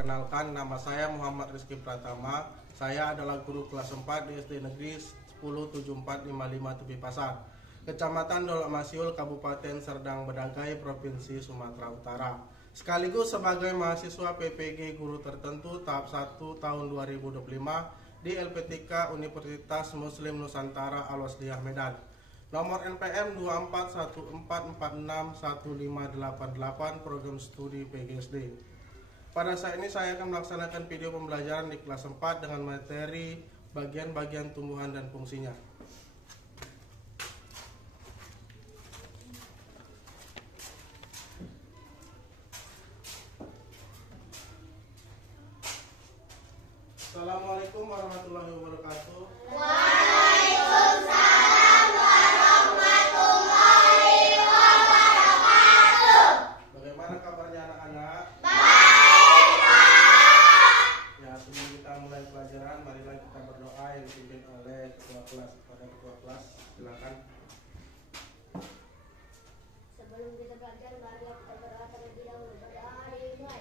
Perkenalkan, nama saya Muhammad Rizky Pratama. Saya adalah guru kelas 4 di SD Negeri 107455 Tepi Pasar, Kecamatan Dolok Masiul, Kabupaten Serdang Bedagai, Provinsi Sumatera Utara. Sekaligus sebagai mahasiswa PPG Guru Tertentu tahap 1 tahun 2025 di LPTK Universitas Muslim Nusantara Al-Wasliyah Medan. Nomor NPM 2414461588, program studi PGSD. Pada saat ini saya akan melaksanakan video pembelajaran di kelas 4 dengan materi bagian-bagian tumbuhan dan fungsinya. Assalamualaikum warahmatullahi wabarakatuh. Waalaikumsalam warahmatullahi wabarakatuh. Bagaimana kabarnya anak-anak? Baik, Pak. Ya, sebelum kita mulai pelajaran, marilah kita berdoa yang dipimpin oleh ketua kelas. Pada ketua kelas, silakan. Sebelum kita belajar, marilah kita berdoa terlebih dahulu. Berdoa dimulai.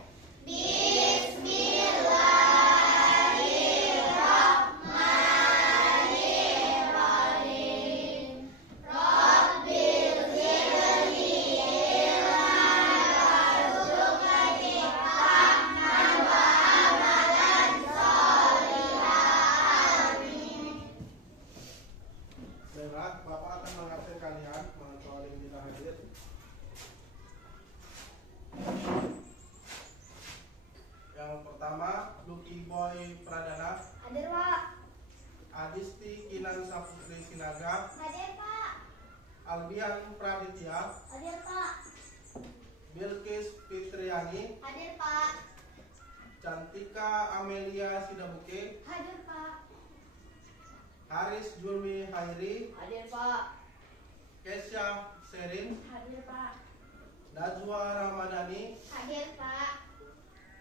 Bapak akan mengabsen kalian kalau yang tidak hadir. Yang pertama, Lucky Boy Pradana. Hadir, Pak. Adisti Kinan Saputri Sinaga. Hadir, Pak. Albian Praditya. Hadir, Pak. Bilkis Fitriani. Hadir, Pak. Cantika Amelia Sidabuke. Hadir, Pak. Haris Julmi Hairi. Hadir, Pak. Kesya Serin. Hadir, Pak. Najwa Ramadhani. Hadir, Pak.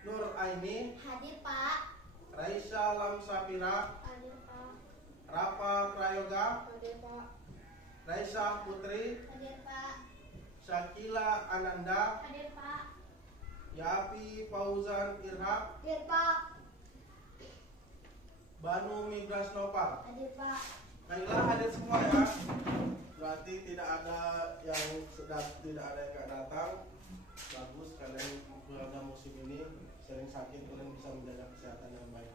Nur Aini. Hadir, Pak. Raisa Lamsapira. Hadir, Pak. Rapa Prayoga. Hadir, Pak. Raisa Putri. Hadir, Pak. Syakila Ananda. Hadir, Pak. Yapi Fauzan Irhab. Hadir, Pak. Banu Migras Nopal. Hadir, Pak. Baiklah, hadir semua ya. Berarti tidak ada yang tidak ada yang nggak datang. Bagus, kalian pada musim ini sering sakit, kalian bisa menjaga kesehatan yang baik.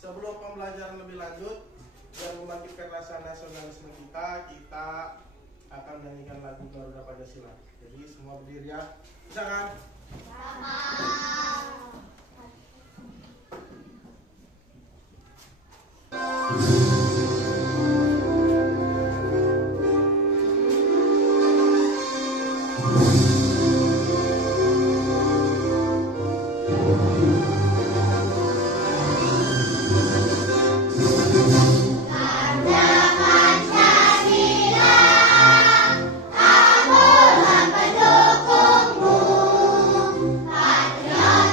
Sebelum pembelajaran lebih lanjut, biar membangkitkan rasa nasionalisme kita akan menyanyikan lagu Garuda Pancasila. Jadi semua berdiri ya. Bisa kan? Pendukungmu, patriot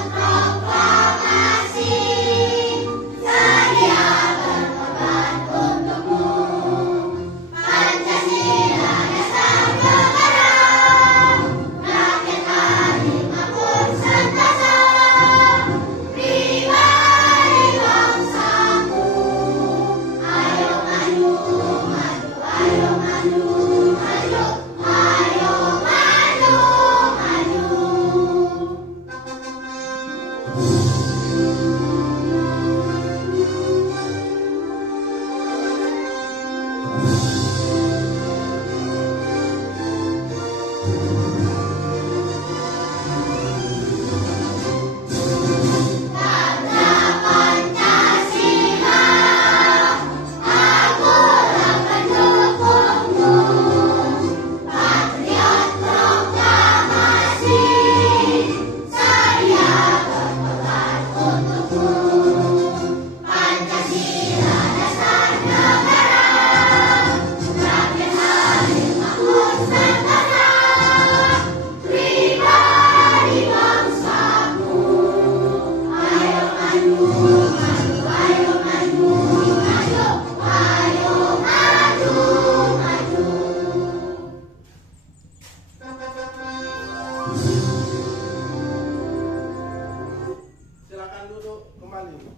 kembali.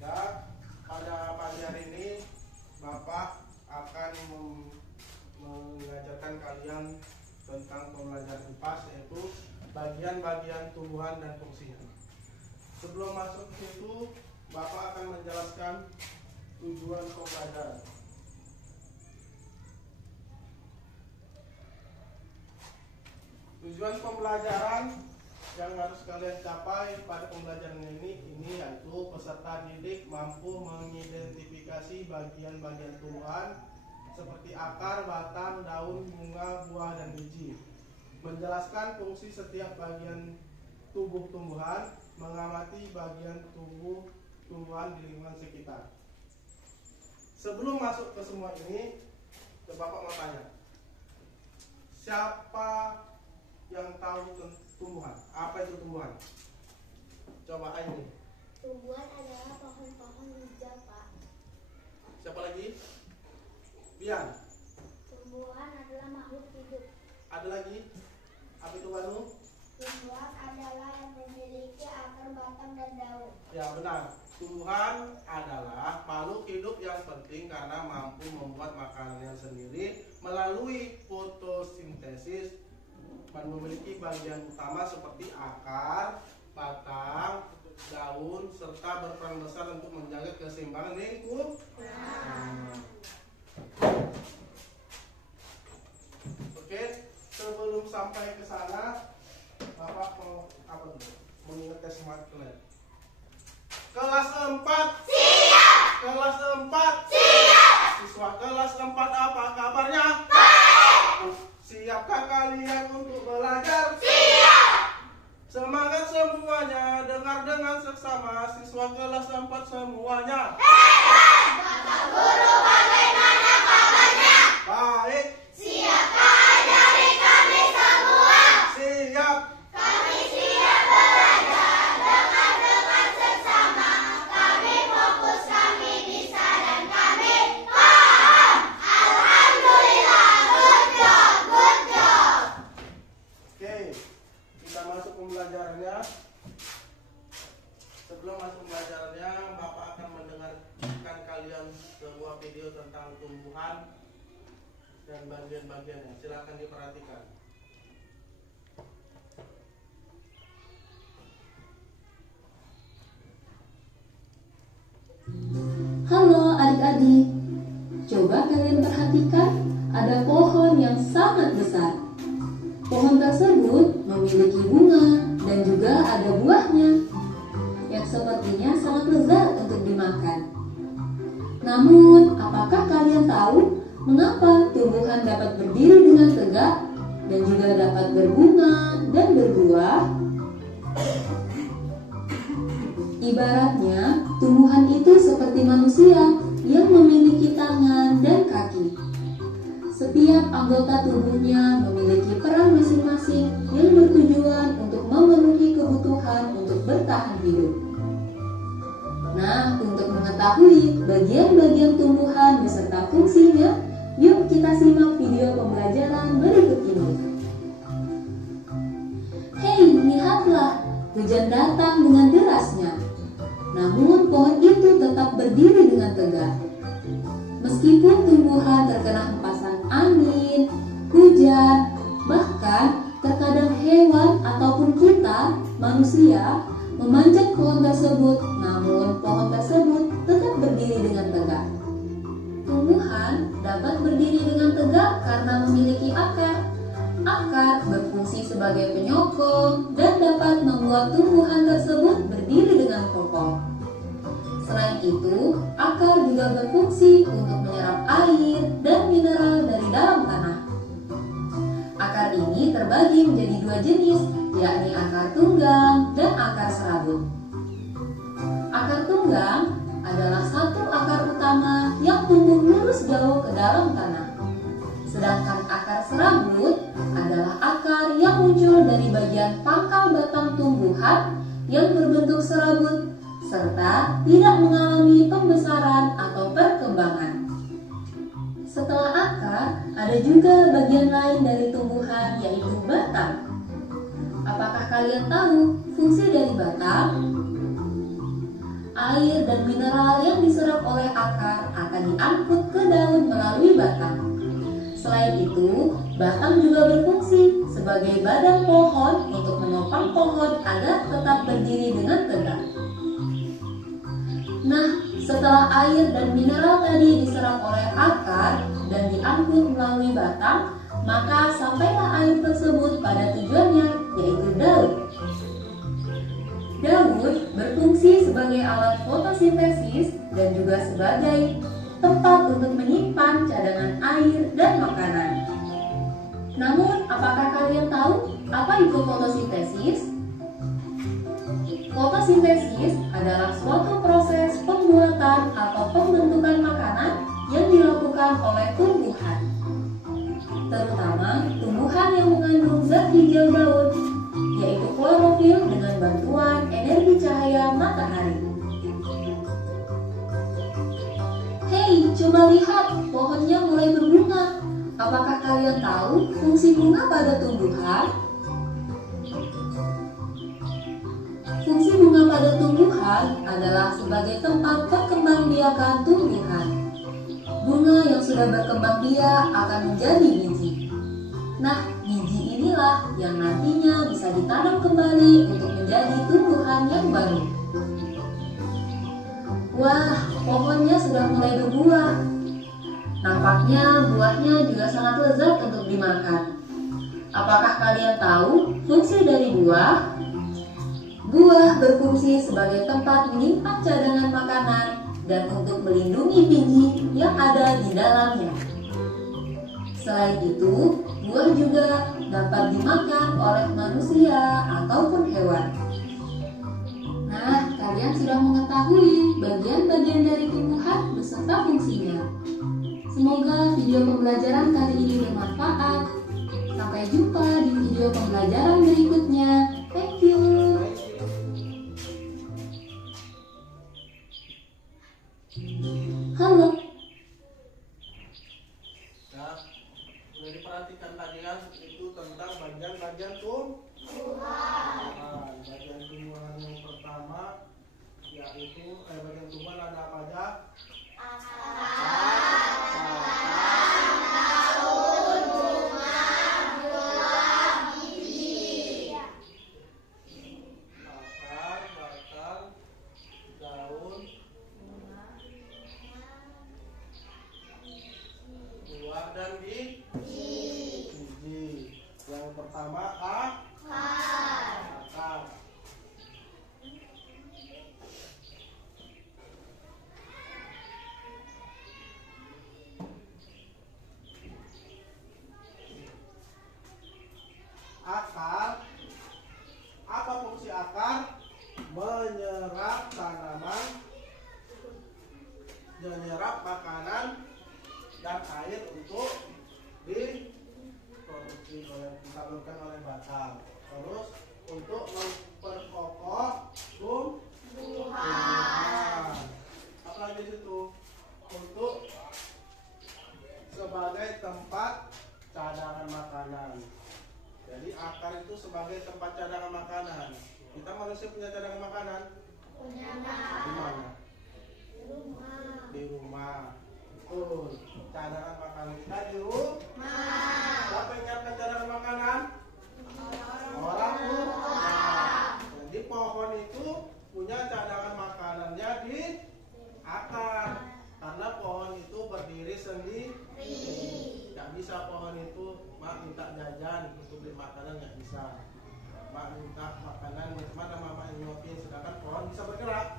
Ya, pada pagi hari ini Bapak akan mengajarkan kalian tentang pembelajaran IPAS, yaitu bagian-bagian tumbuhan dan fungsinya. Sebelum masuk ke situ, Bapak akan menjelaskan tujuan pembelajaran. Tujuan pembelajaran yang harus kalian capai pada pembelajaran ini yaitu peserta didik mampu mengidentifikasi bagian-bagian tumbuhan seperti akar, batang, daun, bunga, buah, dan biji, menjelaskan fungsi setiap bagian tubuh tumbuhan, mengamati bagian tubuh tumbuhan di lingkungan sekitar. Sebelum masuk ke semua ini, Bapak mau tanya, siapa yang tahu tumbuhan? Apa itu tumbuhan? Coba ini. Tumbuhan adalah pohon-pohon hijau, Pak. Siapa lagi? Bian. Tumbuhan adalah makhluk hidup. Ada lagi? Apa itu baru? Tumbuhan adalah yang memiliki akar, batang, dan daun. Ya benar. Tumbuhan adalah makhluk hidup yang penting karena mampu membuat makanannya sendiri melalui fotosintesis dan memiliki bagian utama seperti akar, batang, daun, serta berperan besar untuk menjaga keseimbangan lingkungan. Oke, sebelum sampai ke sana, Bapak mau apa dulu? Mengingatkan semangat kalian. Kelas 4 siap. Kelas 4 siap. Siswa kelas 4 apa kabarnya? Baik. Siapkah kalian untuk belajar? Siap. Semangat semuanya, dengar dengan seksama siswa kelas 4 semuanya. Bapak Guru, bagaimana kabarnya? Baik. Siapkah ajari kami semua? Siap. Kami siap belajar, dengar seksama. Kami fokus, kami bisa, dan kami paham. Alhamdulillah, good job, good job. Oke, kita masuk pembelajarannya. Sebelum masuk pembelajarannya, Bapak akan mendengarkan kalian sebuah video tentang tumbuhan dan bagian-bagiannya. Silakan diperhatikan. Halo adik-adik, coba kalian perhatikan ada pohon yang sangat besar. Pohon tersebut memiliki bunga dan juga ada buahnya yang sepertinya sangat lezat untuk dimakan. Namun, apakah kalian tahu mengapa tumbuhan dapat berdiri dengan tegak dan juga dapat berbunga dan berbuah? Ibaratnya, tumbuhan itu seperti manusia yang memiliki tangan dan kaki. Setiap anggota tubuhnya memiliki peran masing-masing yang bertujuan untuk memenuhi kebutuhan untuk bertahan hidup. Nah, untuk mengetahui bagian-bagian tumbuhan beserta fungsinya, yuk kita simak video pembelajaran berikut ini. Hei, lihatlah, hujan datang dengan derasnya. Namun pohon itu tetap berdiri dengan tegak. Meskipun tumbuhan terkena hempasan angin, hujan, bahkan terkadang hewan ataupun kita, manusia, memanjat pohon tersebut, namun pohon tersebut tetap berdiri dengan tegak. Tumbuhan dapat berdiri dengan tegak karena memiliki akar. Akar berfungsi sebagai penyokong dan dapat membuat tumbuhan tersebut berdiri dengan kokoh. Selain itu, akar juga berfungsi untuk menyerap air dan mineral dari dalam tanah. Akar ini terbagi menjadi dua jenis, yakni akar tunggang dan akar serabut. Akar tunggang adalah satu akar utama yang tumbuh lurus jauh ke dalam tanah. Sedangkan akar serabut adalah akar yang muncul dari bagian pangkal batang tumbuhan yang berbentuk serabut serta tidak mengalami pembesaran atau perkembangan. Setelah akar, ada juga bagian lain dari tumbuhan yaitu batang. Apakah kalian tahu fungsi dari batang? Air dan mineral yang diserap oleh akar akan diangkut ke daun melalui batang. Selain itu, batang juga berfungsi sebagai badan pohon untuk menopang pohon agar tetap berdiri dengan tegak. Nah, setelah air dan mineral tadi diserap oleh akar dan diangkut melalui batang, maka sampailah air tersebut pada tujuannya, yaitu daun. Daun berfungsi sebagai alat fotosintesis dan juga sebagai tempat untuk menyimpan cadangan air dan makanan. Namun, apakah kalian tahu apa itu fotosintesis? Fotosintesis adalah suatu proses pembuatan atau pembentukan makanan yang dilakukan oleh tumbuhan, terutama tumbuhan yang mengandung zat hijau daun, yaitu klorofil dengan bantuan energi cahaya matahari. Hei, coba lihat, pohonnya mulai berbunga. Apakah kalian tahu fungsi bunga pada tumbuhan? Fungsi bunga pada tumbuhan adalah sebagai tempat perkembangbiakan tumbuhan. Bunga yang sudah berkembang biak akan menjadi biji. Nah, biji inilah yang nantinya bisa ditanam kembali untuk menjadi tumbuhan yang baru. Wah, pohonnya sudah mulai berbuah. Nampaknya buahnya juga sangat lezat untuk dimakan. Apakah kalian tahu fungsi dari buah? Buah berfungsi sebagai tempat menyimpan cadangan makanan dan untuk melindungi biji yang ada di dalamnya. Selain itu, buah juga dapat dimakan oleh manusia ataupun hewan. Nah, kalian sudah mengetahui bagian-bagian dari tumbuhan beserta fungsinya. Semoga video pembelajaran kali ini bermanfaat. Sampai jumpa di video pembelajaran berikutnya. Thank you. Halo. Nah, boleh diperhatikan tadi kan itu tentang bagian-bagian tumbuhan. Bagian tumbuhan yang pertama yaitu bagian tumbuhan ada apa aja? Akar, batang, daun, buah dan biji. Yang pertama akar. Akar, apa fungsi akar? Menyerap tanaman, menyerap makanan dan air untuk diproduksi disalurkan oleh batang. Terus untuk memperkokoh tumbuhan. Apalagi situ untuk sebagai tempat cadangan makanan. Jadi akar itu sebagai tempat cadangan makanan. Kita manusia punya cadangan makanan? Punya. Di mana? Di rumah. Betul. Cadangan makanan kita di rumah. Siapa yang nyiapkan cadangan makanan? Orang tua. Jadi pohon itu punya cadangan makanannya di akar. Karena pohon itu berdiri sendiri. Tidak bisa pohon itu mak minta jajan untuk beli makanan, nggak bisa. Mak minta makanan mana mama yang nyopin, sedangkan pohon bisa bergerak.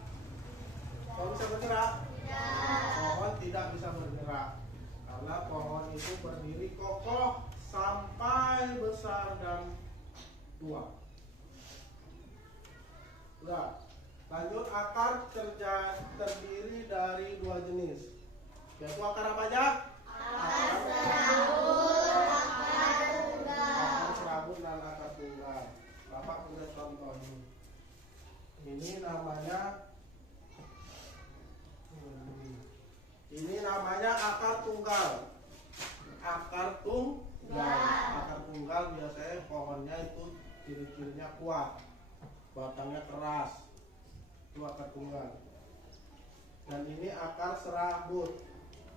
Pohon bisa bergerak? Pohon tidak bisa bergerak karena pohon itu berdiri kokoh sampai besar dan tua. Udah. Lanjut, akar terdiri dari dua jenis. Yaitu akar apa aja? Akar serabut dan akar tunggal. Bapak punya contoh ini. Ini namanya akar tunggal. Akar tunggal biasanya pohonnya itu ciri-cirinya kuat, batangnya keras, itu akar tunggal. Dan ini akar serabut.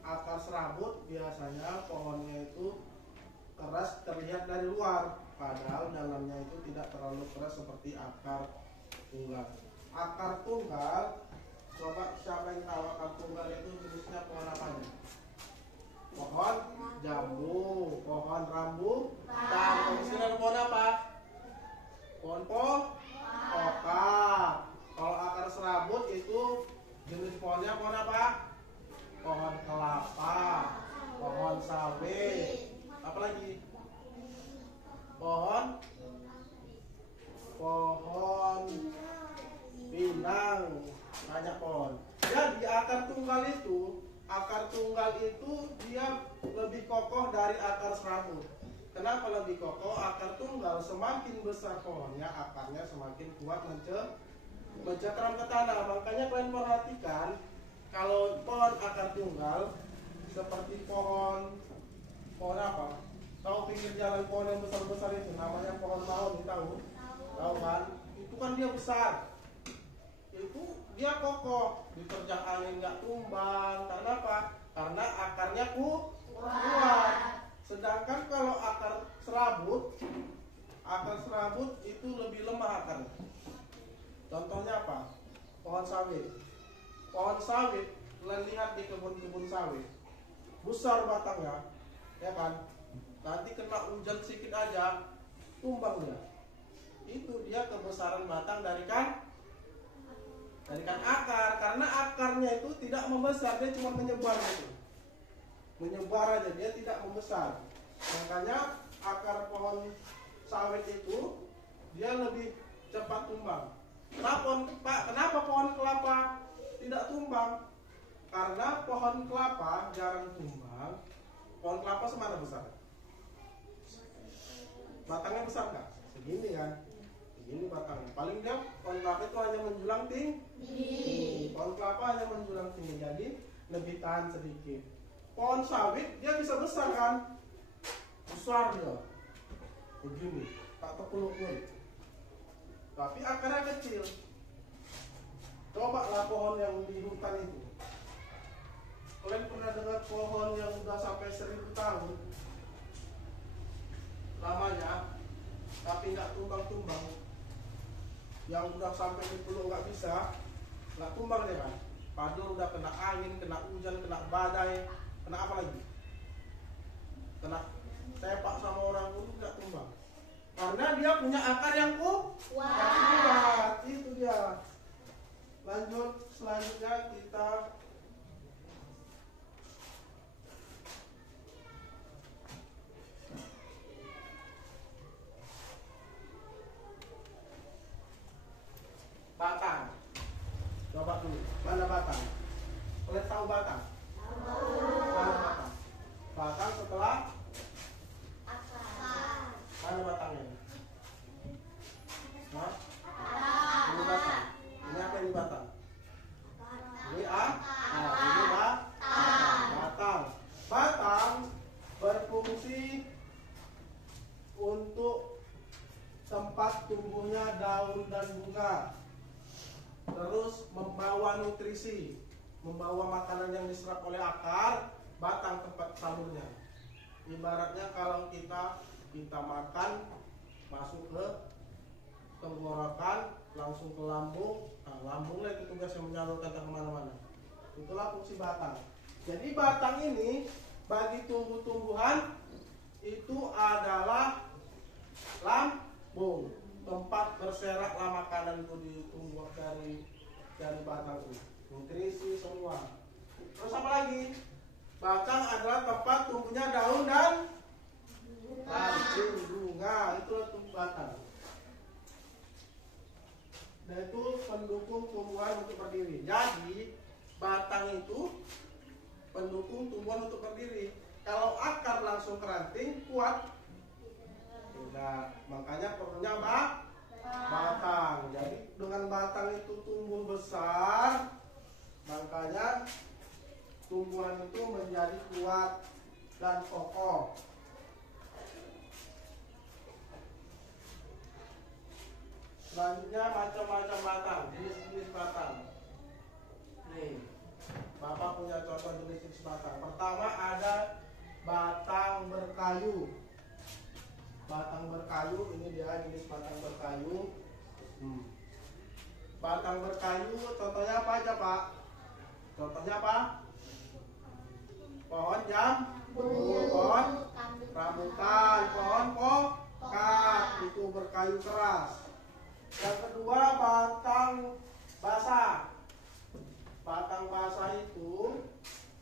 Akar serabut biasanya pohonnya itu keras terlihat dari luar, padahal dalamnya itu tidak terlalu keras seperti akar tunggal. Akar tunggal, coba siapa yang tahu akar tunggal itu jenisnya pohon apa? Pohon jambu, pohon rambutan. Jenisnya ada pohon apa? Pohon koka. Kalau akar serabut itu jenis pohonnya pohon apa? Pohon kelapa, pohon sawit, apa lagi? Pohon pinang, banyak pohon. Jadi akar tunggal itu dia lebih kokoh dari akar serabut. Kenapa lebih kokoh? Akar tunggal semakin besar pohonnya, akarnya semakin kuat mencengkeram ke tanah. Makanya kalian perhatikan, kalau pohon akar tunggal seperti pohon apa? Tahu pinggir jalan pohon yang besar-besar itu namanya pohon mahoni, tahu kan? Itu kan dia besar, itu dia kokoh, diterjang angin nggak tumbang. Karena apa? Karena akarnya kuat. Sedangkan kalau akar serabut itu lebih lemah akarnya. Contohnya apa? Pohon sawit. Pohon sawit, kalian lihat di kebun-kebun sawit, besar batangnya, ya kan? Nanti kena hujan sedikit aja, tumbang dia. Itu dia kebesaran batang dari kan akar, karena akarnya itu tidak membesar, dia cuma menyebar gitu. Menyebar aja, dia tidak membesar. Makanya akar pohon sawit itu dia lebih cepat tumbang. Kenapa pohon kelapa tidak tumbang? Karena pohon kelapa jarang tumbang. Pohon kelapa semana besar? Batangnya besar nggak? Segini kan? Segini batangnya. Paling dia pohon kelapa itu hanya menjulang tinggi. Pohon kelapa hanya menjulang tinggi, jadi lebih tahan sedikit. Pohon sawit dia bisa besar kan? Besar dia. Begini, tak terpeluk pun. Tapi akarnya kecil. Cobalah pohon yang di hutan itu. Kalian pernah dengar pohon yang udah sampai 1000 tahun lamanya, tapi nggak tumbang-tumbang, yang udah sampai dipeluk nggak bisa, nggak tumbang dia kan? Padahal udah kena angin, kena hujan, kena badai, kena apa lagi? Kena sepak sama orang pun nggak tumbang. Karena dia punya akar yang kuat. Itu dia. Lanjut, selanjutnya kita batang. Coba dulu, mana batang? Kalian tahu batang? Mana batang? Batang setelah mana batangnya? Hah? Ini batang. Ini apa ini batang? Ini ini batang. Batang berfungsi untuk tempat tumbuhnya daun dan bunga. Terus membawa nutrisi, membawa makanan yang diserap oleh akar, batang tempat salurnya. Ibaratnya kalau kita makan masuk ke tenggorokan langsung ke lambung, nah, lambungnya itu tugas yang menyalurkan ke kemana-mana. Itulah fungsi batang. Jadi batang ini bagi tumbuh-tumbuhan itu adalah lambung, tempat berseraklah makanan itu ditumbuh dari batang itu, nutrisi semua. Terus apa lagi? Batang adalah tempat tumbuhnya daun dan ranting bunga, itulah tumbuh batang. Dan itu pendukung tumbuhan untuk berdiri. Jadi batang itu pendukung tumbuhan untuk berdiri. Kalau akar langsung ke ranting kuat, tidak. Makanya perlunya batang. Jadi dengan batang itu tumbuh besar, makanya tumbuhan itu menjadi kuat dan kokoh. Selanjutnya macam-macam batang, jenis-jenis batang. Nih, Bapak punya contoh jenis-jenis batang. Pertama ada batang berkayu. Batang berkayu, ini dia jenis batang berkayu. Batang berkayu, contohnya apa aja Pak? Contohnya apa? Pohon pohon rambutan, pohon pokat, itu berkayu keras. Yang kedua batang basah. Batang basah itu,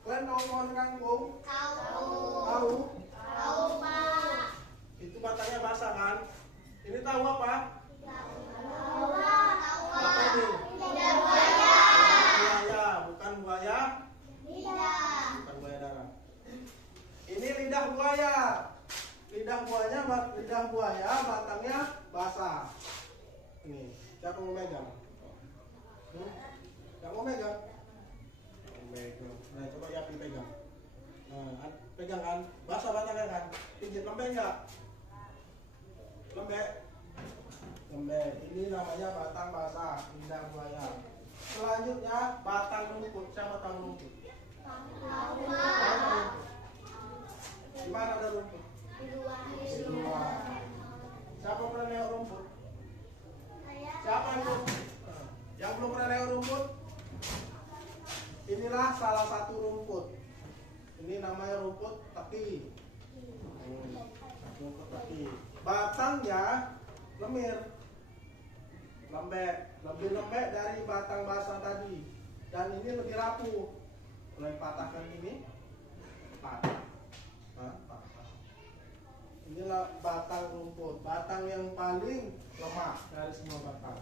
kalian tahu pohon kangkung? Tahu? Tahu, Pak. Itu batangnya basah kan? Ini tahu apa? Tahu, Pak. Apa ini? Lidah buaya. Buaya, bukan buaya. Lidah. Bukan buaya darat. Ini lidah buaya. Lidah buaya batangnya basah. Ini, siapa mau megang? Gak mau megang? Megang. Nah, coba Yapi pegang. Nah, pegang kan? Basah batangnya kan? Pijit lembek nggak? Lembek. Ini namanya batang basah, lidah buaya. Selanjutnya batang rumput. Siapa tahu rumput? Tahu, Pak. Di mana ada rumput? Di luar. Di luar. Siapa pernah lihat rumput? Siapa itu? Yang belum pernah lihat rumput? Inilah salah satu rumput. Ini namanya rumput teki. Rumput teki. Batangnya lemir, lebih lembek dari batang basah tadi. Dan ini lebih rapuh. Mulai patahkan ini, patah. Patah. Inilah batang rumput, batang yang paling lemah dari semua batang.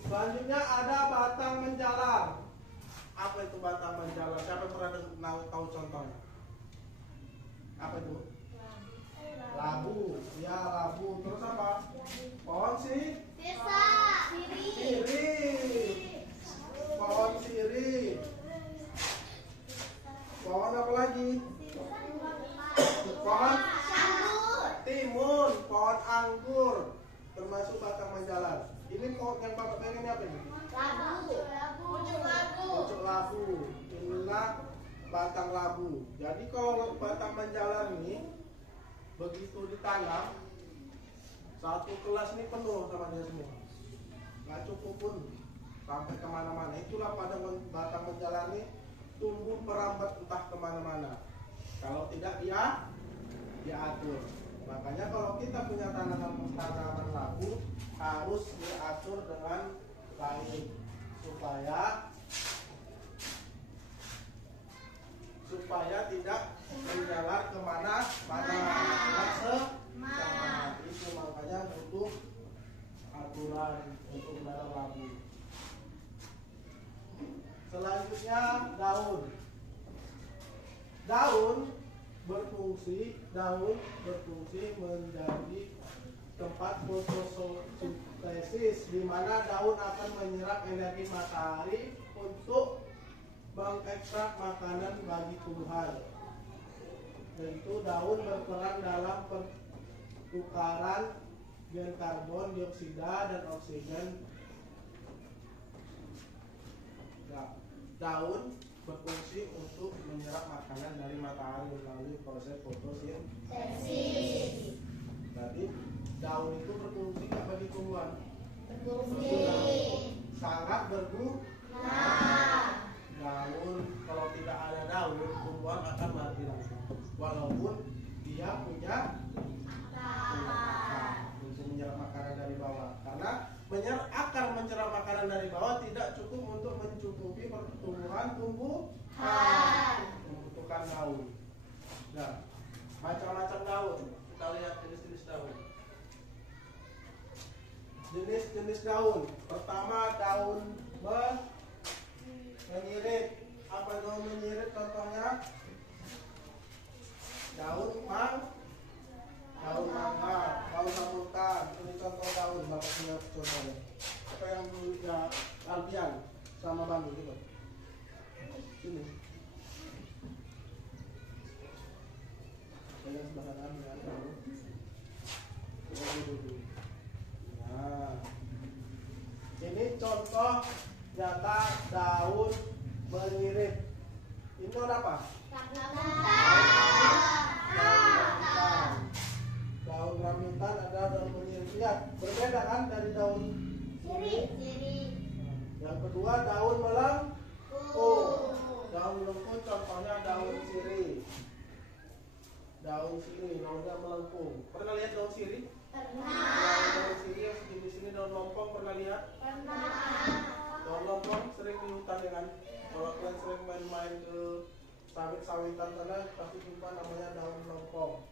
Selanjutnya ada batang menjalar. Apa itu batang menjalar? Siapa pernah tahu contohnya? Apa itu? Labu. Ya, labu. Terus apa? Pohon sirih. Pohon sirih. Pohon apa lagi? Pohon timun, pohon anggur, termasuk batang menjalar. Ini pohon yang Bapak pegang ini apa ini? Pucuk labu. Inilah batang labu. Jadi kalau batang menjalar ini begitu ditanam, satu kelas ini penuh sama dia semua. Gak cukup pun sampai kemana-mana. Itulah pada batang menjalar ini tumbuh merambat entah kemana-mana. Kalau tidak dia diatur. Makanya kalau kita punya tanaman labu harus diatur dengan baik supaya tidak menjalar kemana-mana. Itu makanya butuh aturan untuk menanam labu. Selanjutnya daun berfungsi menjadi tempat fotosintesis, di mana daun akan menyerap energi matahari untuk mengekstrak makanan bagi tumbuhan. Tentu daun berperan dalam pertukaran gen karbon dioksida dan oksigen. Daun berfungsi untuk menyerap makanan dari matahari melalui proses fotosintesis. Jadi daun itu berfungsi nggak bagi tumbuhan? Sangat berguna. Daun, kalau tidak ada daun, tumbuhan akan mati langsung. Walaupun dia punya akar untuk menyerap makanan dari bawah. Karena akar menyerap makanan dari bawah tidak cukup untuk mencukupi pertumbuhan tumbuhan, membutuhkan daun. Nah, macam-macam daun. Kita lihat jenis-jenis daun. Jenis-jenis daun. Pertama, daun menyirit. Apa daun menyirit contohnya? Daun mangga, daun rambutan. Ini contoh daun, Bapak punya contohnya. Apa yang ya albian sama bambu gitu. Sini. Yang sebelah kanan ya. Nah, senjata daun menyirip. Ini daun apa? Daun rambutan ada daun menyirip. Lihat, berbeda kan dari daun Sirih. yang kedua daun melengkung. Daun melengkung contohnya daun sirih. Daunnya melengkung. Pernah lihat daun sirih? Daun sirih yang segini sini daun lompong pernah lihat? Daun lompong sering di hutan ya kan? Kalau kalian sering main-main ke sawit-sawitan sana pasti jumpa namanya daun lompong.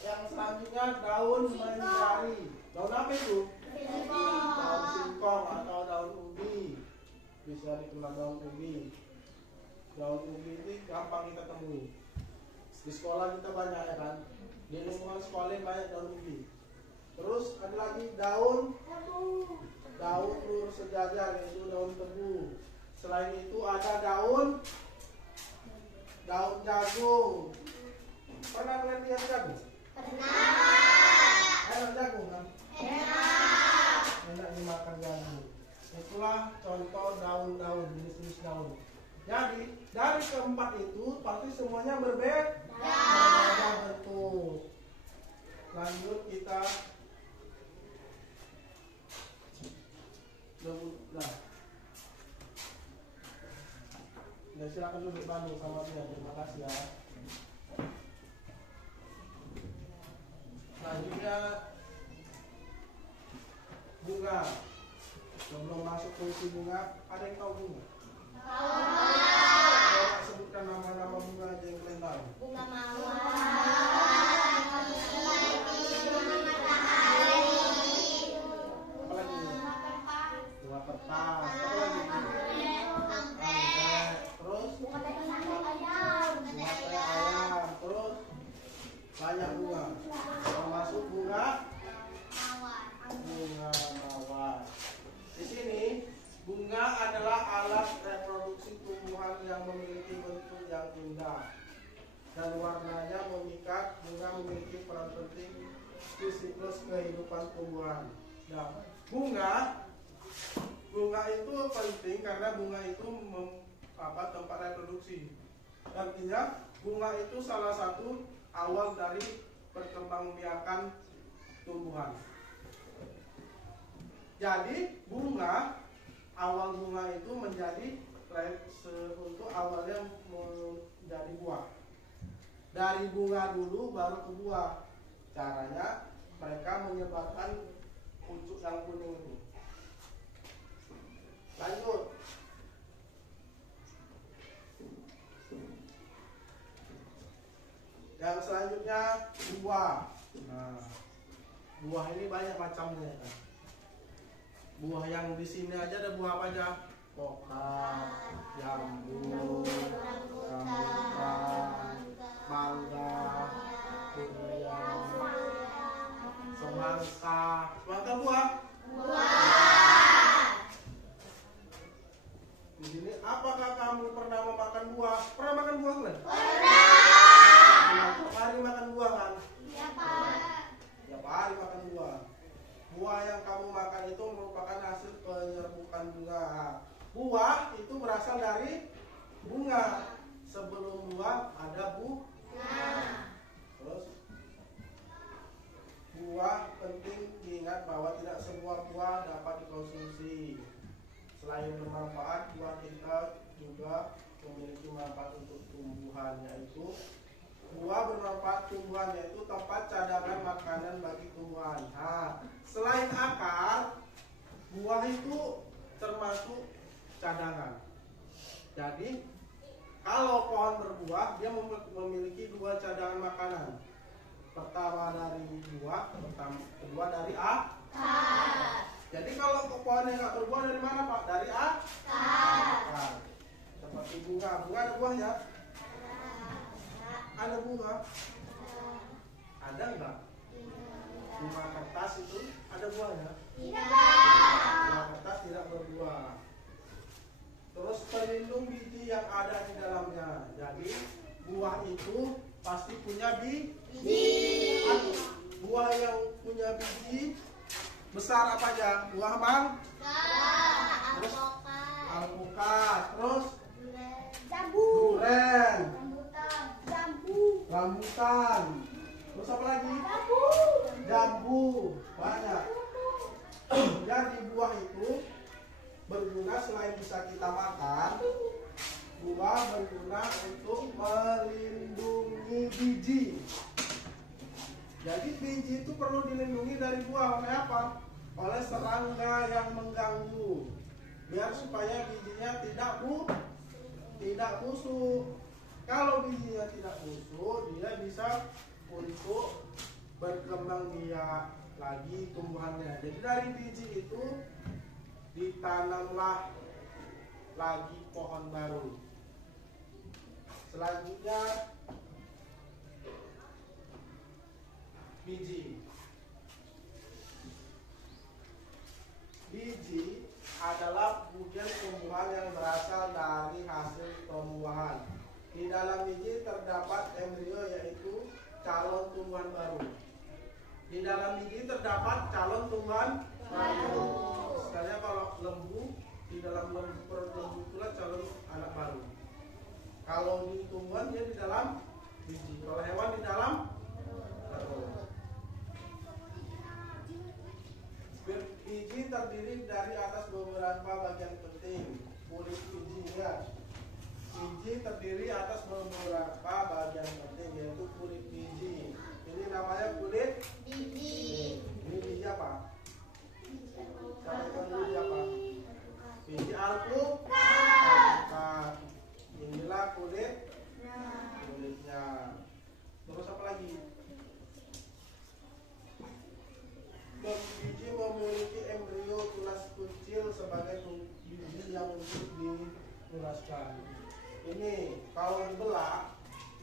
Yang selanjutnya daun mencari. Daun apa itu? Daun singkong atau daun ubi. Bisa dikenal daun ubi. Daun ubi ini gampang kita temui. Di sekolah kita banyak ya kan? Di lingkungan sekolah banyak daun ubi. Terus ada lagi daun lurus sejajar, yaitu daun tebu. Selain itu ada daun jagung. Pernah kalian lihat jagung? Enak jagung kan? Enak dimakan jagung. Itulah contoh daun-daun, jenis-jenis daun. Jadi dari keempat itu pasti semuanya berbeda bentuk. Lanjut kita silakan duduk Bandung sama dia. Terima kasih ya. Selanjutnya bunga. Sebelum masuk fungsi bunga, ada yang tahu bunga? Saya sebutkan nama-nama bunga aja yang kalian tahu. Bunga mawar. Apa lagi? Bunga kertas. Apa lagi? Anggrek. Terus? Bunga teh ayam. Terus? Banyak bunga. Termasuk bunga mawar. Di sini bunga adalah alat reproduksi tumbuhan yang memiliki bentuk yang indah dan warnanya memikat. Bunga memiliki peran penting di siklus kehidupan tumbuhan. Nah, bunga itu penting karena bunga itu tempat reproduksi. Artinya bunga itu salah satu awal dari perkembangbiakan tumbuhan. Jadi awal bunga itu menjadi untuk awalnya menjadi buah. Dari bunga dulu baru ke buah. Caranya mereka menyebarkan pucuk yang kuning itu. Lanjut. Yang selanjutnya buah. Nah, buah ini banyak macamnya kan. Buah yang di sini aja ada buah apa aja? Pokal, jambu, rambutan, mangga, durian, semangka. Semangka buah? Di sini apakah kamu pernah memakan buah? Pernah makan buah kan? Tiap hari makan buah kan? Tiap hari makan buah. Buah yang kamu makan itu merupakan hasil penyerbukan bunga. Buah itu berasal dari bunga. Sebelum buah ada bunga. Terus buah penting diingat bahwa tidak semua buah dapat dikonsumsi. Selain bermanfaat, buah kita juga memiliki manfaat untuk tumbuhan, yaitu buah bermanfaat tumbuhan, yaitu tempat cadangan makanan bagi tumbuhan. Nah, selain akar, buah itu termasuk cadangan. Jadi, kalau pohon berbuah, dia memiliki dua cadangan makanan. Pertama dari buah, kedua dari akar. Jadi kalau pohon yang nggak berbuah dari mana Pak? Dari akar. Seperti bunga ada buahnya? Ada bunga? Ada nggak? Bunga kertas itu ada buahnya? Bunga kertas tidak berbuah. Terus pelindung biji yang ada di dalamnya. Jadi buah itu pasti punya biji. Buah yang punya biji besar apa aja? Buah terus alpukat, terus duren, rambutan, terus apa lagi? Jambu, banyak. Jadi buah itu berguna selain bisa kita makan, buah berguna untuk melindungi biji. Jadi biji itu perlu dilindungi dari buah oleh apa? Oleh serangga yang mengganggu. Biar supaya bijinya tidak busuk. Kalau bijinya tidak busuk, dia bisa untuk berkembang biak lagi tumbuhannya. Jadi dari biji itu ditanamlah lagi pohon baru. Selanjutnya biji. Biji adalah butir tumbuhan yang berasal dari hasil tumbuhan. Di dalam biji terdapat embrio, yaitu calon tumbuhan baru. Di dalam biji terdapat calon tumbuhan baru. Misalnya kalau lembu, di dalam perut lembu itulah calon anak baru. Kalau di tumbuhan dia di dalam biji. Kalau hewan di dalam perut. Biji terdiri dari atas beberapa bagian penting. Kulit bijinya. Biji terdiri atas beberapa bagian penting, yaitu kulit biji. Ini namanya kulit biji. Ini biji apa? Siapa biji apa? Biji alpukat. Inilah kulitnya. Terus apa lagi? Biji memiliki embrio tunas kecil sebagai biji yang untuk dituraskan. Ini kalau dibelah,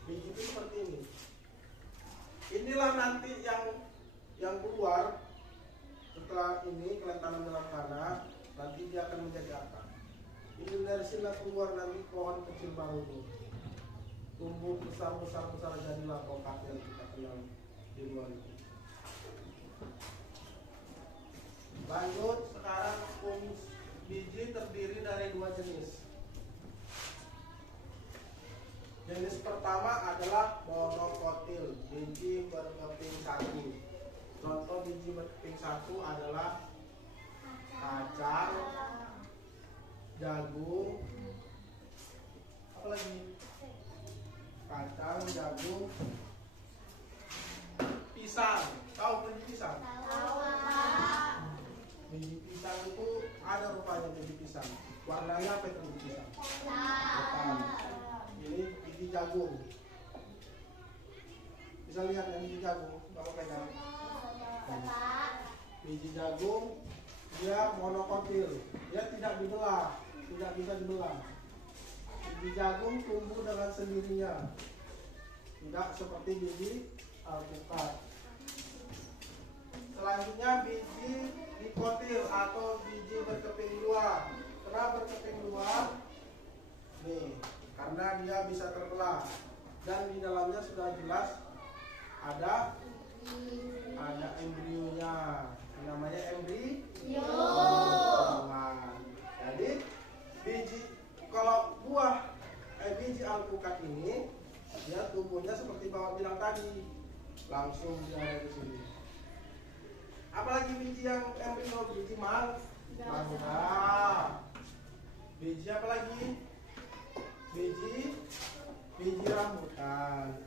biji itu seperti ini. Inilah nanti yang keluar setelah ini kalian tanam dalam tanah, nanti dia akan menjadi akar. Ini dari sini keluar nanti pohon kecil baru itu. Tumbuh besar jadilah pokat yang kita kenal di luar itu. Lanjut, sekarang biji terdiri dari dua jenis. Jenis pertama adalah monokotil, biji berkeping satu. Contoh biji berkeping satu adalah kacang, jagung, apa lagi? Kacang, jagung, pisang. Tahu biji pisang? Biji pisang itu ada rupanya biji pisang. Warnanya apa itu biji pisang? Hitam. Ini biji jagung. Bisa lihat yang biji jagung, Bapak pegang. Biji jagung dia monokotil, dia tidak dibelah, tidak bisa dibelah. Biji jagung tumbuh dengan sendirinya, tidak seperti biji alpukat. Selanjutnya biji dikotil atau biji berkeping dua. Kenapa berkeping dua? Nih, karena dia bisa terbelah dan di dalamnya sudah jelas ada embrionya, namanya embrio. Jadi biji kalau biji alpukat ini dia tumbuhnya seperti Bapak bilang tadi, langsung dia ada di sini. Apalagi biji yang embrio, biji mangga. Biji apa lagi? Biji rambutan.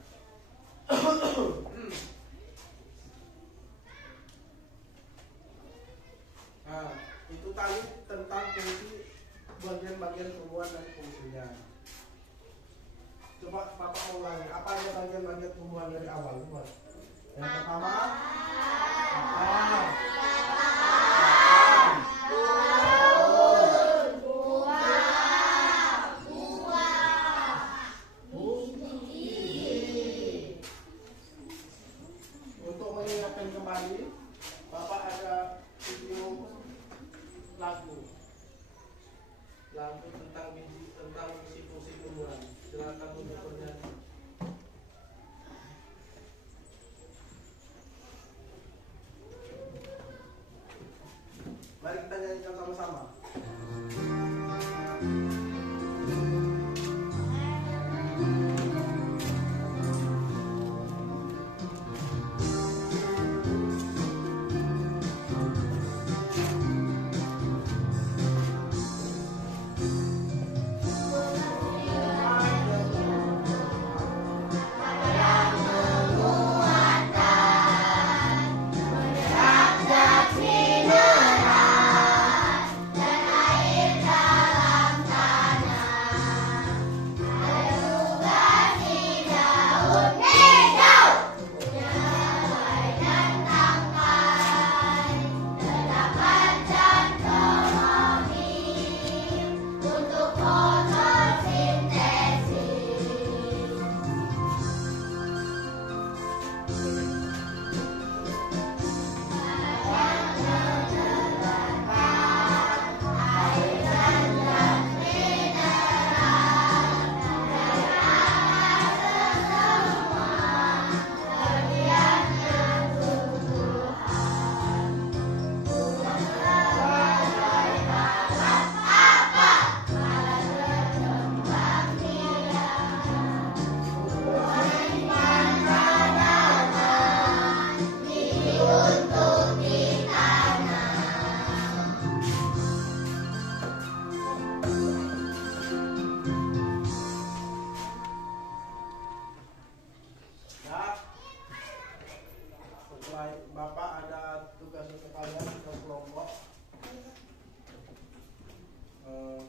Nah, itu tadi tentang fungsi bagian-bagian tumbuhan dan fungsinya. Coba Bapak ulangi, apa aja bagian-bagian tumbuhan dari awal? Yang pertama, untuk mengingatkan kembali, Bapak ada video lagu tentang biji, tentang fungsi tumbuhan. Silakan untuk bernyanyi. nyanyikan sama-sama. Bapak ada tugas untuk kalian ke kelompok.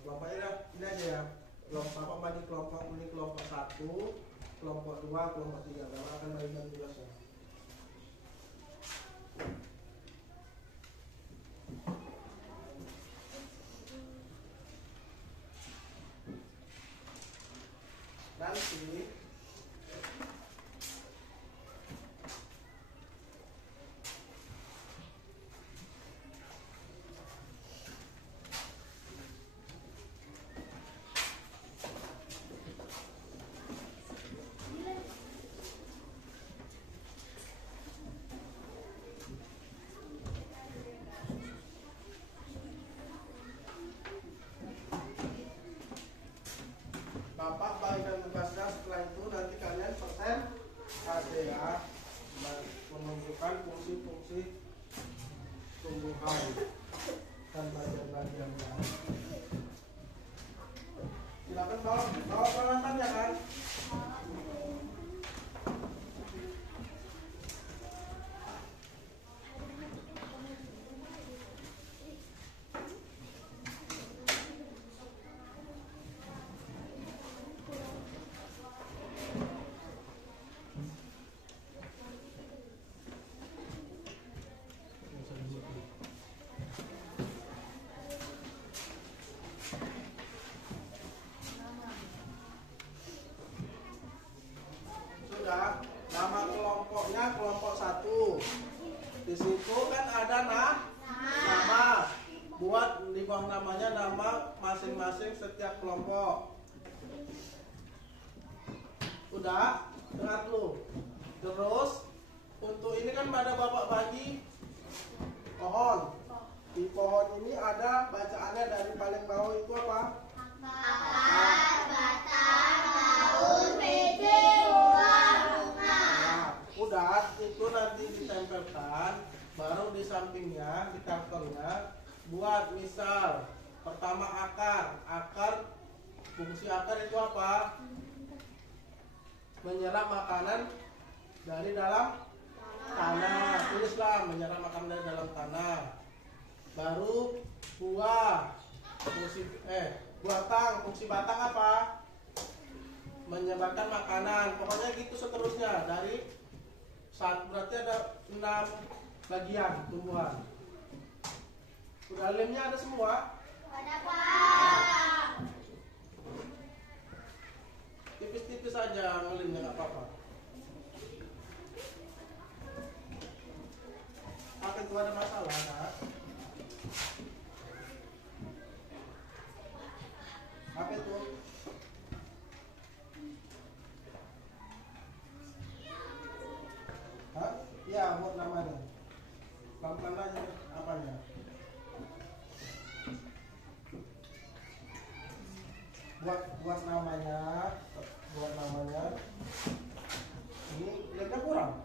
Kelompoknya ini aja ya. Bapak bagi kelompok ini kelompok 1, kelompok 2, kelompok 3. Bapak akan bagikan tugasnya. Nanti Bapak bagikan tugasnya, setelah itu nanti kalian present ada ya, menunjukkan fungsi-fungsi tumbuhan dan bagian-bagiannya. Silakan bawa peralatannya kan. Nama kelompoknya kelompok 1. Di situ kan ada nama. Buat di bawah namanya nama masing-masing setiap kelompok. Udah? Dengar dulu. Terus untuk ini kan pada Bapak bagi pohon. Di pohon ini ada bacaannya dari paling bawah itu apa? Akar, batang, daun, biji, buah, bunga. Udah, itu nanti ditempelkan. Baru di sampingnya, di kartonnya buat misal pertama akar. Fungsi akar itu apa? Menyerap makanan dari dalam tanah. Tulislah menyerap makanan dari dalam tanah. Baru buah. Fungsi batang apa? Menyebarkan makanan. Pokoknya gitu seterusnya. Berarti ada 6 bagian tumbuhan. Udah lemnya ada semua? Ada Pak. Tipis-tipis aja ngelimnya, nggak apa-apa. Apa itu ada masalah, Nak? Apa itu? Hah? Ya, buat namanya. Pelan-pelan aja apanya. namanya, ini lemnya kurang.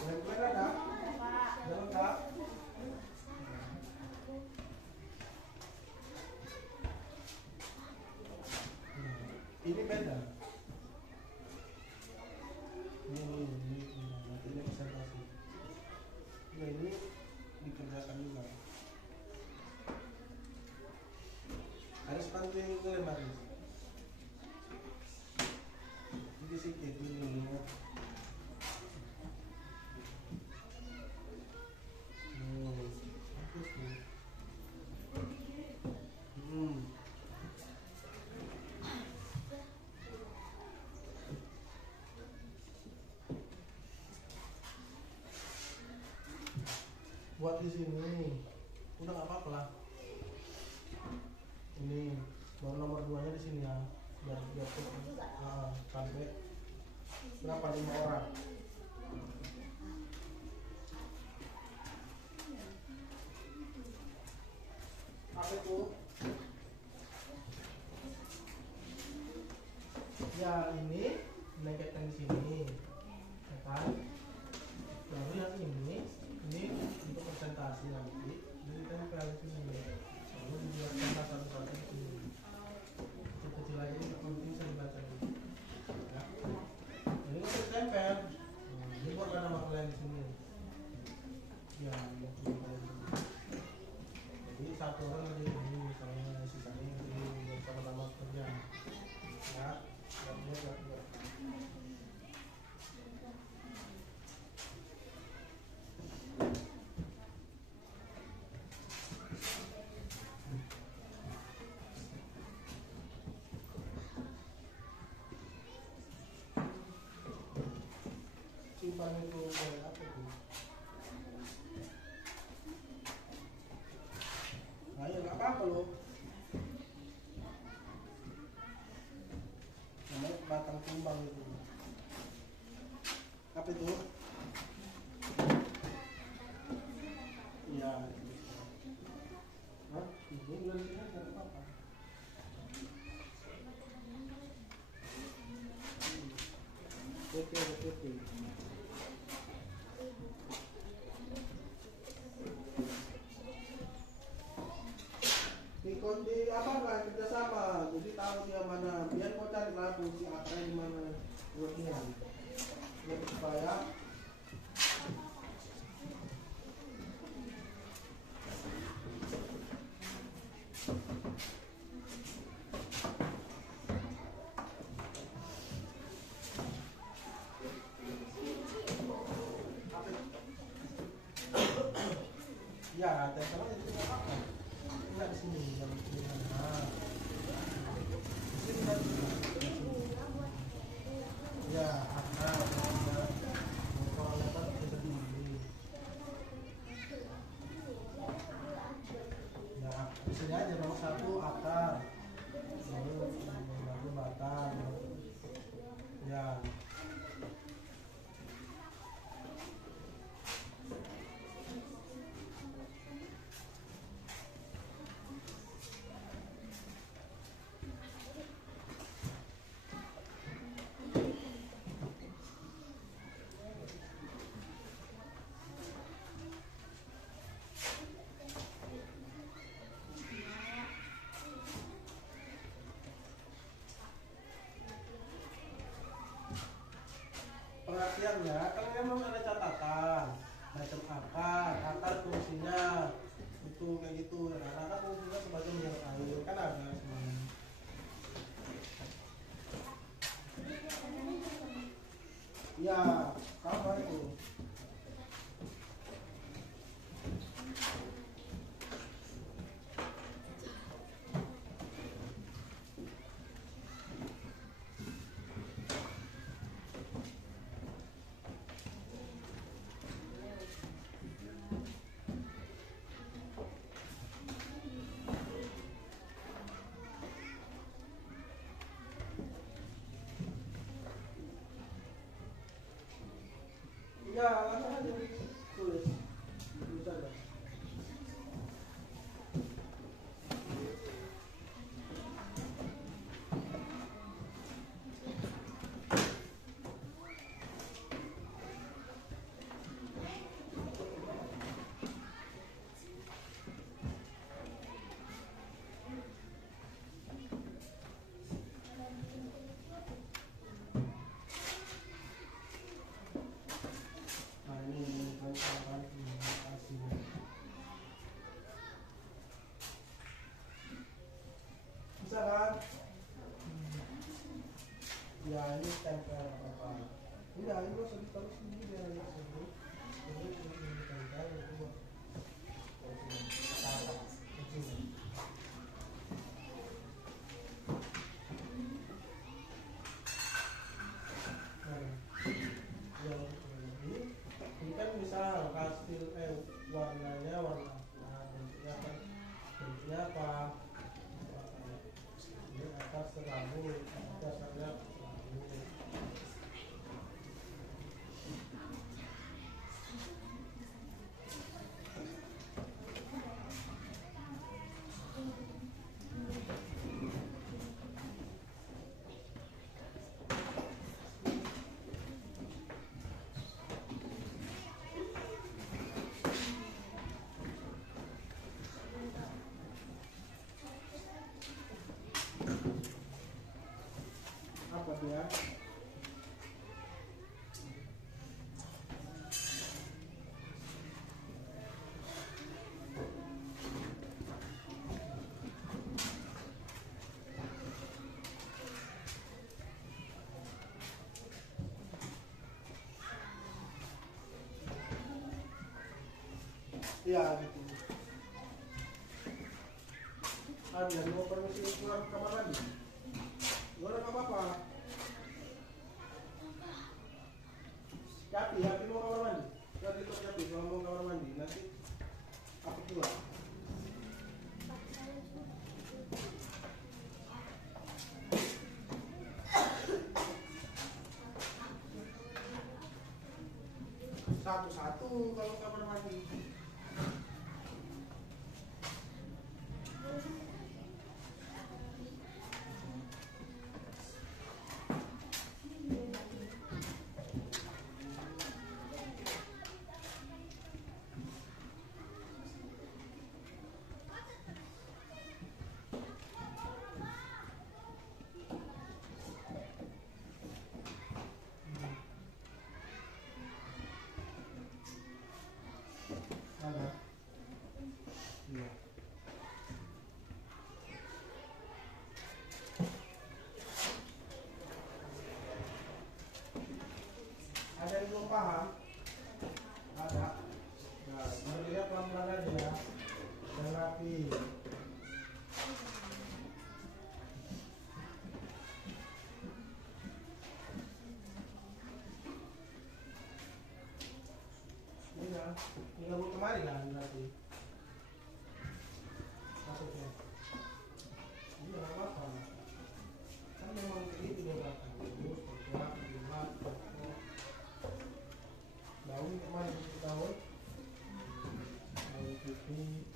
Lemnya ada, lengkap. Ini beda. Ini nanti ini presentasi. Nah, ini dikerjakan juga. Harus bantuin gue Maris. Jadi sedikit ini. Buat di sini udah nggak apa-apa lah. Ini baru nomor 2-nya di sini ya, biar sampai berapa 5 orang. Apa itu? Ya ini lengketkan di sini, ya kan? Lalu yang ini untuk presentasi nanti, jadi tempel di sini. Lalu dibuatkan satu-satu di sini. Kecil aja ini penting bisa dibaca dulu. Ya. Ini untuk tempel. Ini buatlah nama kalian di sini. Ya, jadi satu orang aja ini, misalnya sisanya ini bersama-sama kerja. Ya, buat. Simpan itu apa itu? Nah, ya nggak apa-apa loh. Namanya batang tumbang itu. Apa itu? Iya. Hah? Ini udah di sini nggak apa-apa. Oke. Di apa kan kerjasama, jadi tahu dia mana, biar kau cari lagu si akarnya di mana buatnya, biar supaya ya tempel aja tidak apa-apa. Enggak di sini, jangan di sini. Nah, di sini kan. Ya, akar, kalau lebar bisa begini. Ya, di sini aja nomor 1 akar, lalu batang. Ya. Pengertiannya kan memang ada catatan macam akar fungsinya itu kayak gitu. Karena kan fungsinya sebagai menyerap air kan ada semuanya. Ya, apa itu? hasil warnanya warna apa, bentuknya kan bentuknya apa, ini atas serabut, dasarnya serabut. Apa dia? Iya gitu. Jangan mau permisi keluar kamar mandi. Luar nggak apa-apa. Tapi mau kamar mandi. Sudah ditutup tapi mau kamar mandi nanti aku keluar. Satu-satu kalau kamar mandi. Ada. Iya. Ada yang belum paham? Ada. Nah, berdiri pelan-pelan aja ya. Dan rapi. Iya, tinggal buat kemari kan berarti. Maksudnya. Iya, nggak apa-apa. Kan memang begitu dia belakang. Terus, bergerak, bergerak, bergerak. Daun kemana daun? Daun putih.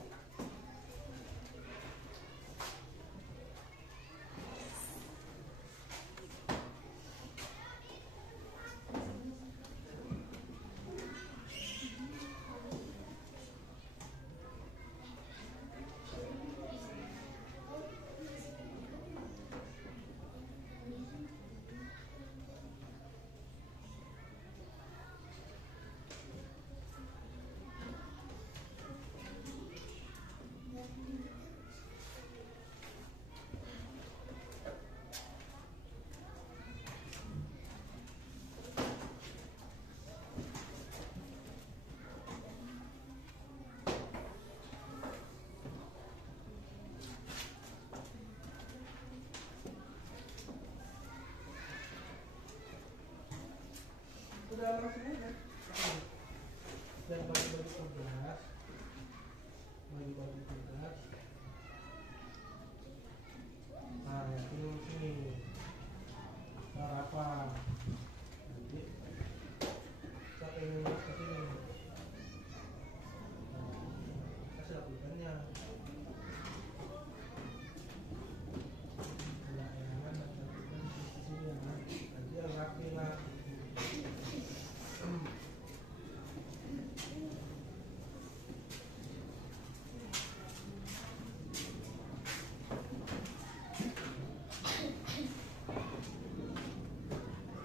Udah langsung aja. Dan bagi-bagi tugas, bagi-bagi tugas. Nah, yang ini sini. Cara apa? Nanti siapa yang mau ke sini? Kasih aplikasinya. Nah, jangan aplikasi di sini ya. Nanti yang rapi lah.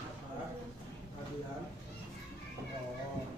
Apa? Kalian? Oh.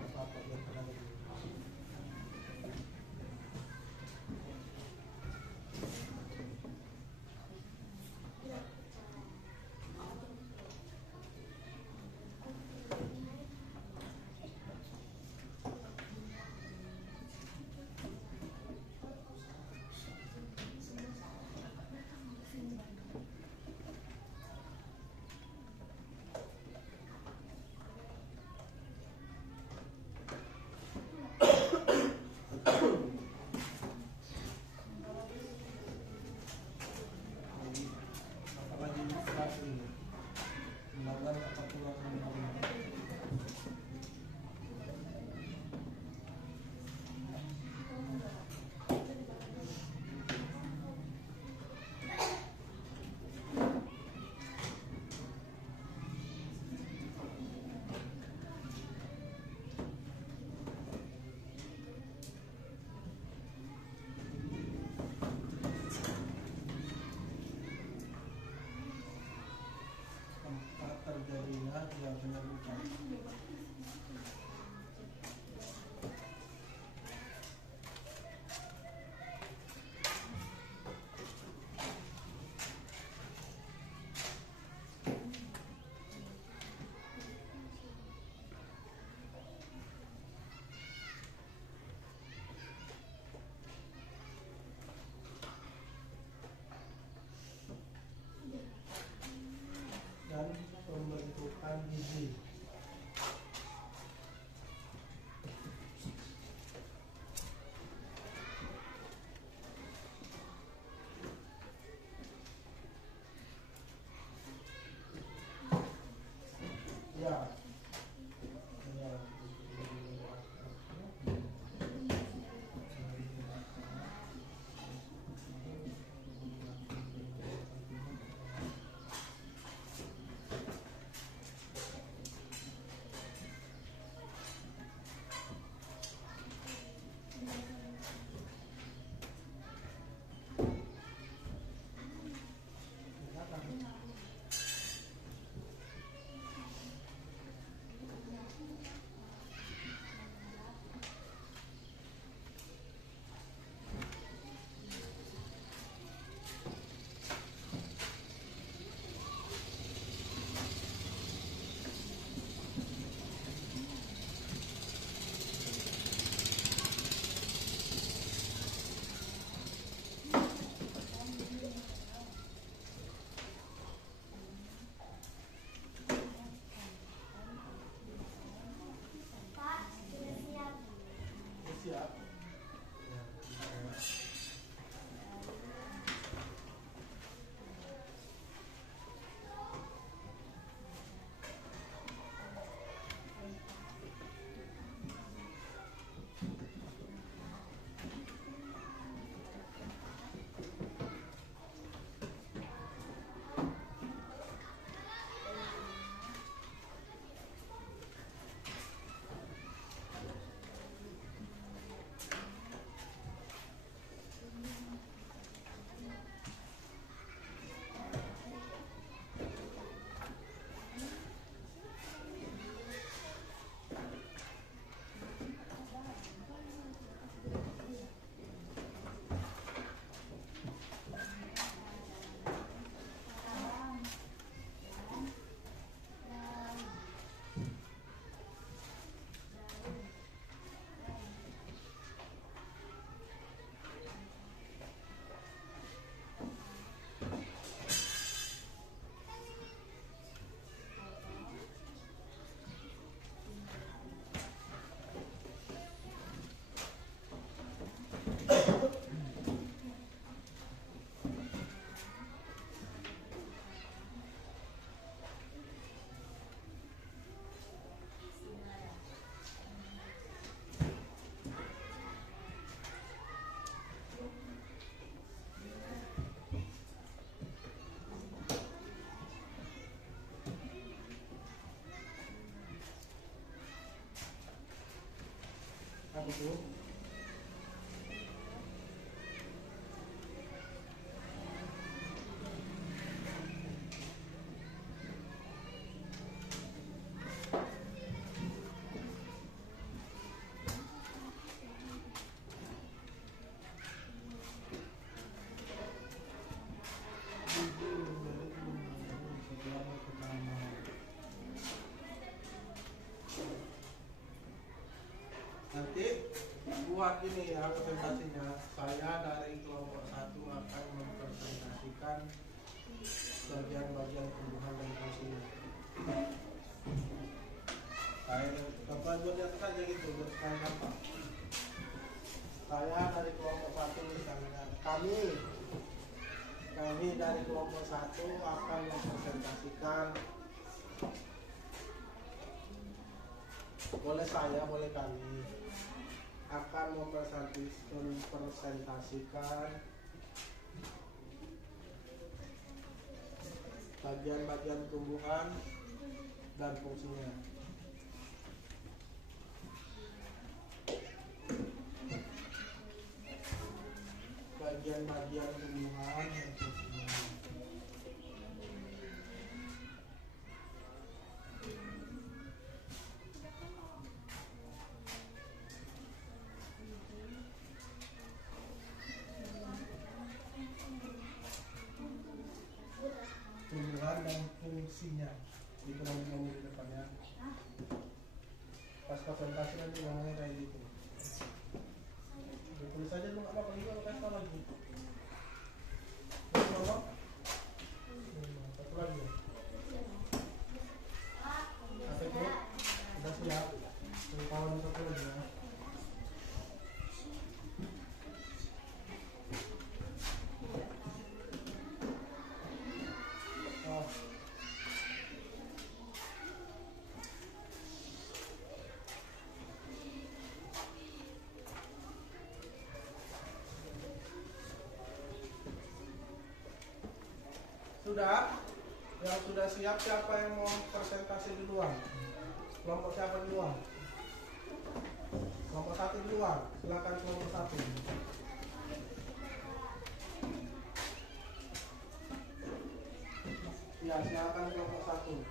Apa tuh? Nanti buat ini ya presentasinya. Saya dari kelompok 1 akan mempresentasikan bagian-bagian tumbuhan dan fungsinya. Saya coba buat lihat saja gitu, buat sekali gampang. Saya dari kelompok 1 misalnya, kami dari kelompok 1 akan mempresentasikan, boleh saya, boleh kami akan mempresentasikan bagian-bagian tumbuhan dan fungsinya. Bagian-bagian tumbuhan dan fungsinya. Tumbuhan dan fungsinya itu ngomong di depannya. Pas presentasi nanti ngomongnya kayak gitu. Tulis aja lu nggak apa-apa juga, kasih tau lagi. Terus ngomong. Satu lagi ya. Apa itu? Udah siap. Terus kawan satu lagi ya. Oh. Sudah? Yang sudah siap siapa yang mau presentasi duluan? Kelompok siapa duluan? Kelompok 1 duluan. Silakan kelompok 1. Ya, silakan kelompok 1.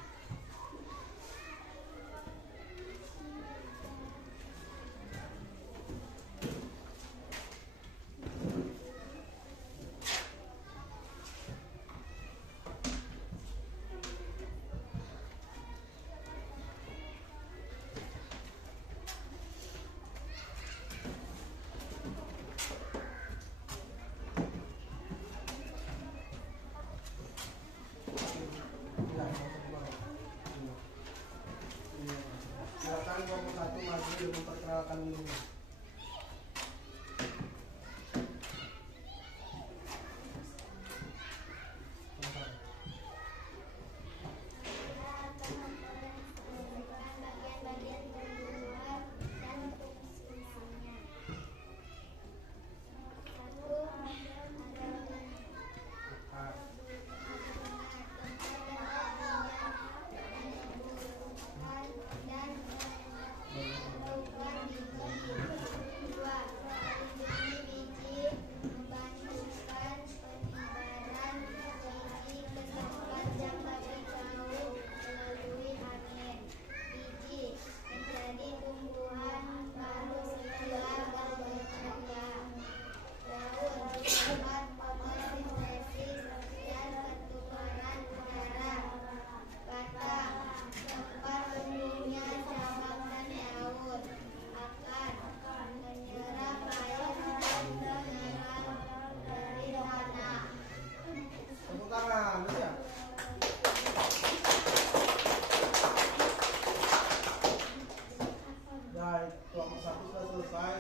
Silakan kelompok 1 maju dan memperkenalkan diri.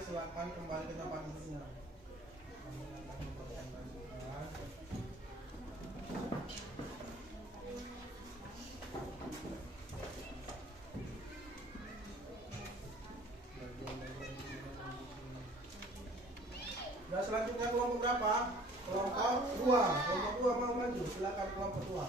Silakan kembali ke tempat duduknya. Nah, selanjutnya kelompok berapa? Kelompok 2. Kelompok 2 mau maju. Silakan kelompok 2.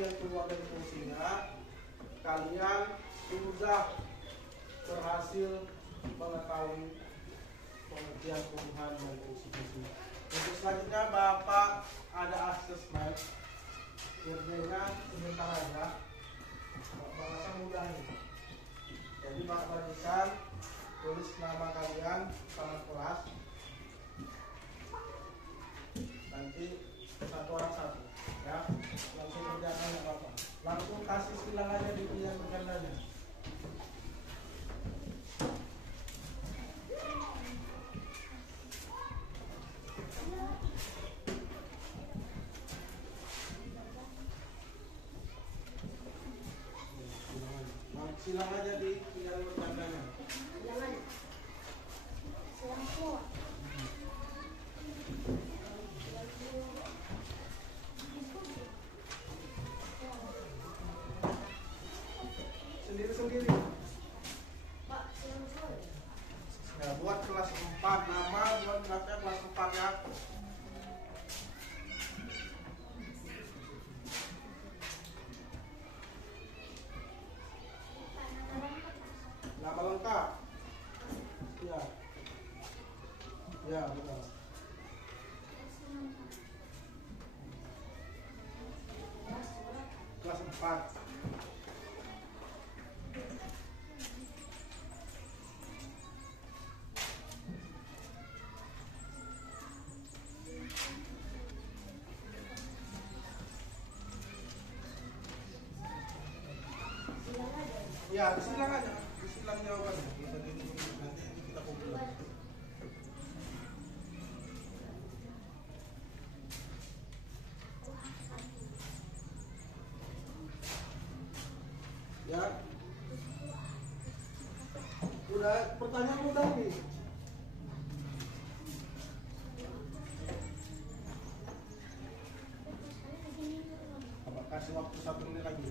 bagian keluar dari fungsinya, kalian sudah berhasil mengetahui pengertian tumbuhan dan fungsi-fungsi. Untuk selanjutnya Bapak ada asesmen. Kerjanya sebentar aja. Bapak rasa mudah ini. Jadi Bapak bagikan, tulis nama kalian sama kelas. Nanti satu orang satu, ya. Langsung kerjakan ya Bapak. Langsung kasih silang aja di pilihan bergandanya. Silang aja di pilihan bergandanya. Jangan. Silang semua. Sendiri-sendiri. Pak, silang semua. Ya, buat kelas 4 nama, buat draftnya kelas 4 ya. Nama lengkap. Ya. Ya, benar. Kelas 4. Ya, disilang aja. Disilang jawabannya. Nanti kita kumpulkan. Ya. Udah, pertanyaan mudah nih. Apa kasih waktu 1 menit lagi?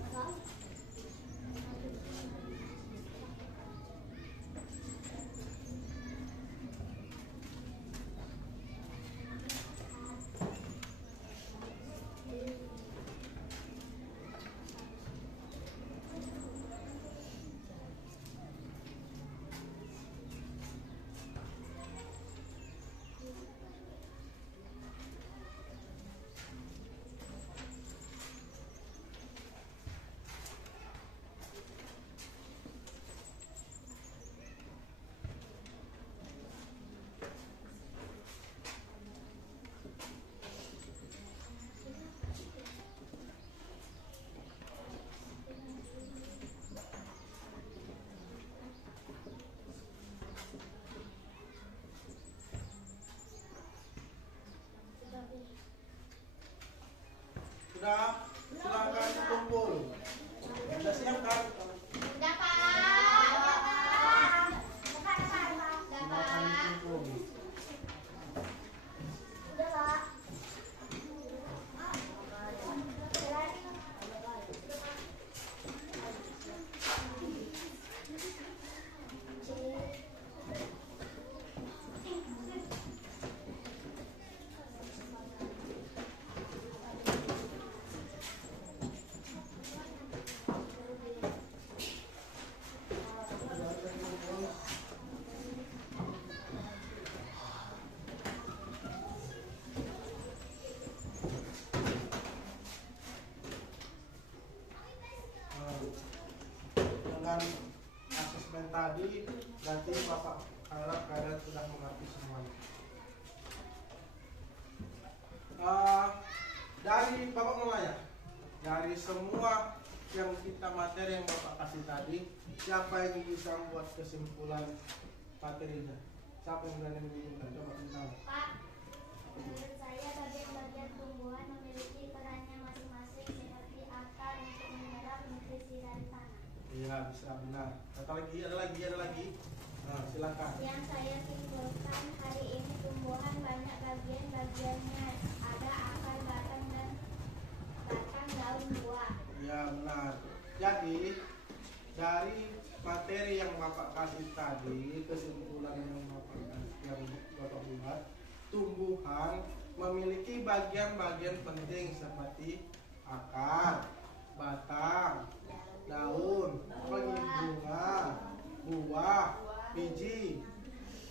Sudah, silakan dikumpul. Sudah siap kan? Udah, Pak. Silakan dikumpul. Udah, Pak. Dengan asesmen tadi, nanti Bapak harap kalian sudah mengerti semuanya. Dari Bapak Mulaya, dari semua yang kita materi yang Bapak kasih tadi, siapa yang bisa membuat kesimpulan materinya? Siapa yang berani menyimpulkan? Coba kita. Pak, menurut saya bagian-bagian tumbuhan memiliki perannya masing-masing seperti akar untuk menyerap nutrisi dari tanah. Iya, bisa benar. Ada lagi. Nah, silakan. Yang saya simpulkan hari ini tumbuhan banyak bagian-bagiannya. Ada akar, batang, daun, buah. Ya benar. Jadi dari materi yang Bapak kasih tadi, kesimpulan yang Bapak buat, tumbuhan memiliki bagian-bagian penting seperti akar, batang, daun, bunga, buah, biji.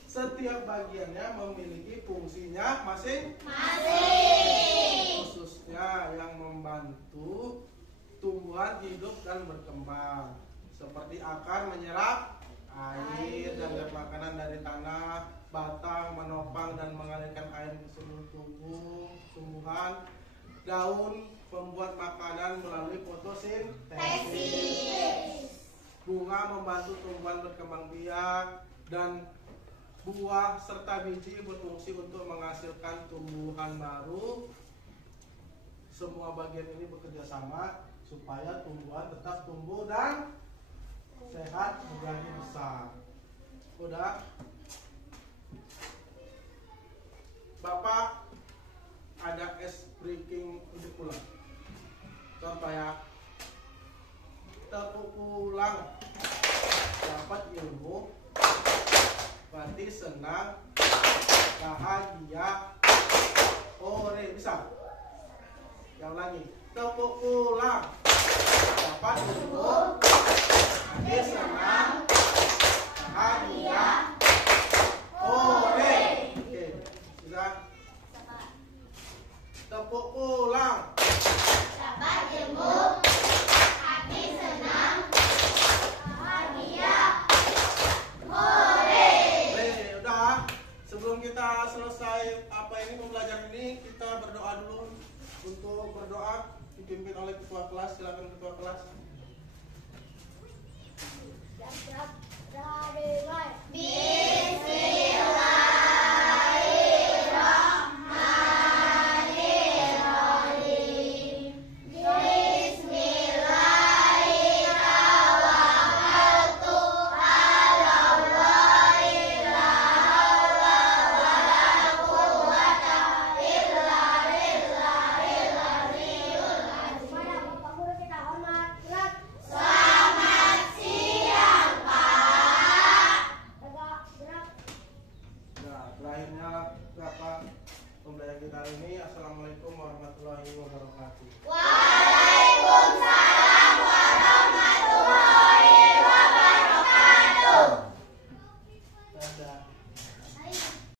Setiap bagiannya memiliki fungsinya masing-masing, khususnya yang membantu tumbuhan hidup dan berkembang, seperti akar menyerap air dan makanan dari tanah, batang menopang dan mengalirkan air ke seluruh tumbuhan, daun membuat makanan melalui fotosintesis, bunga membantu tumbuhan berkembang biak, dan buah serta biji berfungsi untuk menghasilkan tumbuhan baru. Semua bagian ini bekerja sama supaya tumbuhan tetap tumbuh dan sehat menjadi besar. Udah? Bapak ada es breaking untuk pulang. Contoh ya. Tepuk pulang dapat ilmu, berarti senang, bahagia, ore, bisa? Yang lagi, tepuk pulang dapat ilmu, berarti senang, bahagia, ore. Oke, bisa? Tepuk pulang dapat ilmu, hati senang, bahagia, hore. Udah, sebelum kita selesai belajar ini, kita berdoa dulu. Untuk berdoa dipimpin oleh ketua kelas. Silakan ketua kelas. Pembelajaran kita hari ini. Assalamualaikum warahmatullahi wabarakatuh. Waalaikumsalam.